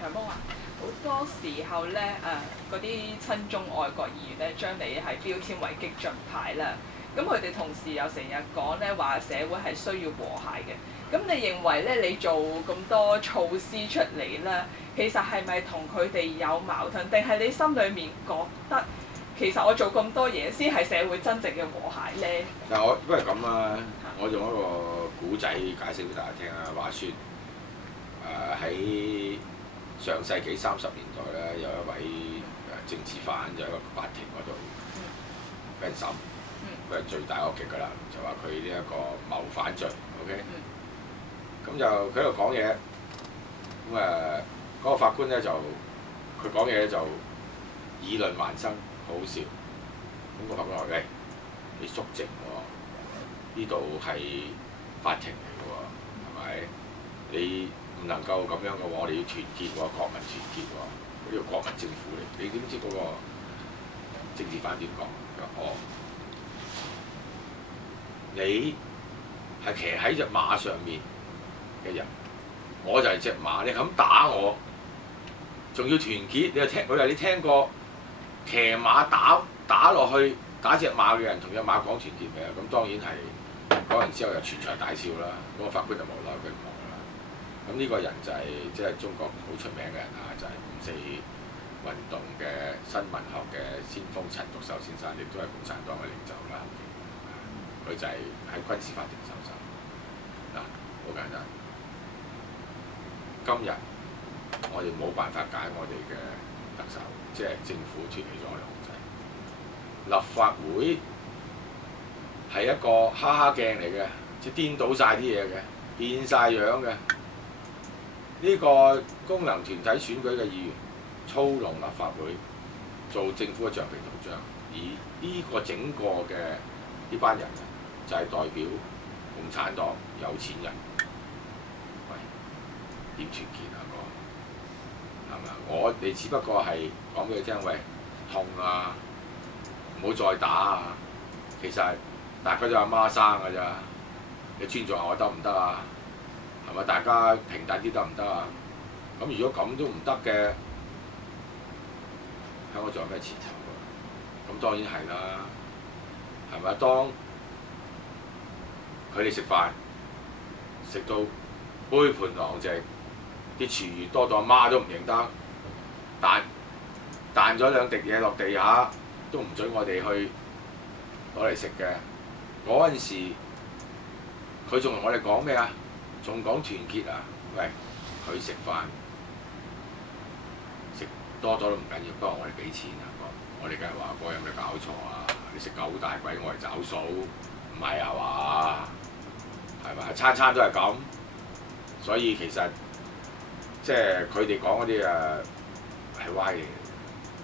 長毛話好多時候咧嗰啲親中愛國議員咧，將你係標籤為激進派啦。咁佢哋同時又成日講咧話社會係需要和諧嘅。咁你認為咧，你做咁多措施出嚟咧，其實係咪同佢哋有矛盾？定係你心裡面覺得其實我做咁多嘢先係社會真正嘅和諧咧？嗱，我不如咁啊，我用一個古仔解釋俾大家聽啊。話説喺上世紀30年代咧，有一位政治犯就喺個法庭嗰度俾人審，佢係罪大惡極㗎啦，就話佢呢一個謀反罪 ，OK。咁就佢喺度講嘢，咁嗰個法官咧就佢講嘢就議論萬生，好好笑。咁個法官話：喂，你肅靜喎，呢度係法庭嚟㗎喎，係咪？你唔能夠咁樣嘅喎，我哋要團結喎，國民團結喎，呢個國民政府嚟。你點知嗰個政治犯點講？佢話：哦，你係騎喺隻馬上面嘅人，我就係隻馬，你咁打我，仲要團結？佢話你聽過騎馬打落去打隻馬嘅人同隻馬講團結未啊？咁當然係講完之後就全場大笑啦。嗰個法官就無奈佢唔學啦。咁呢個人就係即係中國好出名嘅人啊，就係5·4運動嘅新文學嘅先鋒陳獨秀先生，亦都係共產黨嘅領袖啦。佢就係喺軍事法庭受審。嗱，好簡單。今日我哋冇辦法解我哋嘅特首，即係政府脫離咗我哋控制。立法會係一個哈哈鏡嚟嘅，即係顛倒晒啲嘢嘅，變晒樣嘅。呢個功能團體選舉嘅議員操弄立法會，做政府嘅橡皮圖章，而呢個整個嘅呢班人就係代表共產黨有錢人。喂，點團結啊？係咪？你只不過係講俾佢聽，喂，痛啊，唔好再打啊！其實大家就阿媽生㗎咋，你尊重下我得唔得啊？係咪？大家平等啲得唔得啊？咁如果咁都唔得嘅，香港仲有咩前途啊？咁當然係啦，係咪？當佢哋食飯食到杯盤狼藉，啲廚餘多到阿媽都唔認得，彈咗2滴嘢落地下都唔準我哋去攞嚟食嘅。嗰陣時，佢仲同我哋講咩啊？仲講團結啊？喂，佢食飯食多咗都唔緊要，不過我哋俾錢啊！我哋梗係話：哥有咩搞錯啊？你食9大鬼，我嚟找數，唔係啊嘛？係咪？餐餐都係咁，所以其實即係佢哋講嗰啲係歪嘢。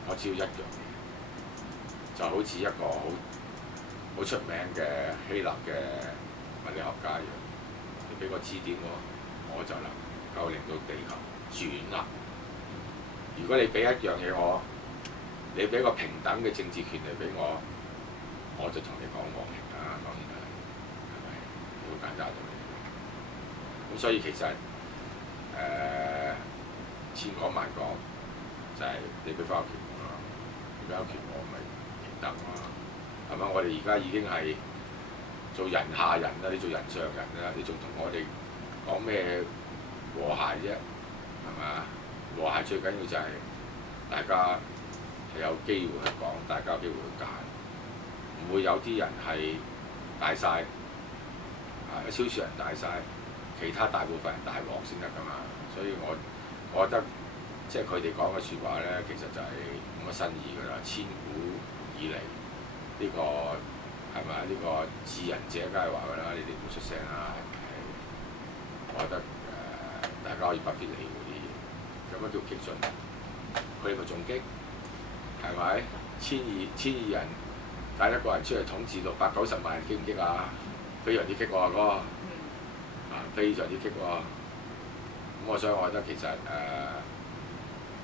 我只要一樣嘢，就好似一個好出名嘅希臘嘅物理學家一樣，你俾個支點我就能夠令到地球轉啦。如果你俾一樣嘢我，你俾個平等嘅政治權利俾我，我就同你講和平啦，當然係咪？好簡單嘅。咁所以其實千講萬講，就係你俾翻個權我啦，你俾個權我咪平等咯，係咪？我哋而家已經係做人下人啦，你做人上人啦，你仲同我哋講咩和諧啫？係咪？和諧最緊要就係大家係有機會去講，大家有機會去揀，唔會有啲人係大晒，少數人大晒，其他大部分人大鑊先得㗎嘛。所以我覺得即係佢哋講嘅説話咧，其實就係冇乜新意㗎啦。千古以嚟呢個係咪？呢個智人者梗係話㗎啦，你哋唔好出聲啦。我覺得大家可以不必理會啲嘢。有乜叫激進？佢哋咪仲激，係咪？1,200人帶一個人出嚟統治690萬人，激唔激啊？非常之激喎，哥，非常之激喎。咁所以我覺得其實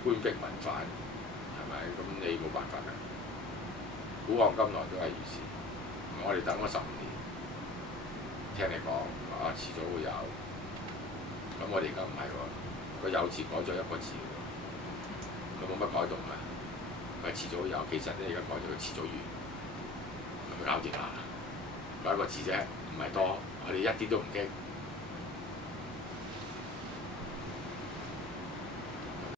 官逼民反係咪？咁你冇辦法㗎。古往今來都係如是。我哋等咗15年，聽你講遲早會有。咁我哋而家唔係喎，個有字改咗1個字喎。佢冇乜改動啊，佢係遲早有。其實咧，而家改咗，佢遲早完，咁搞掂啦。改一個字啫，唔係多，我哋一啲都唔驚。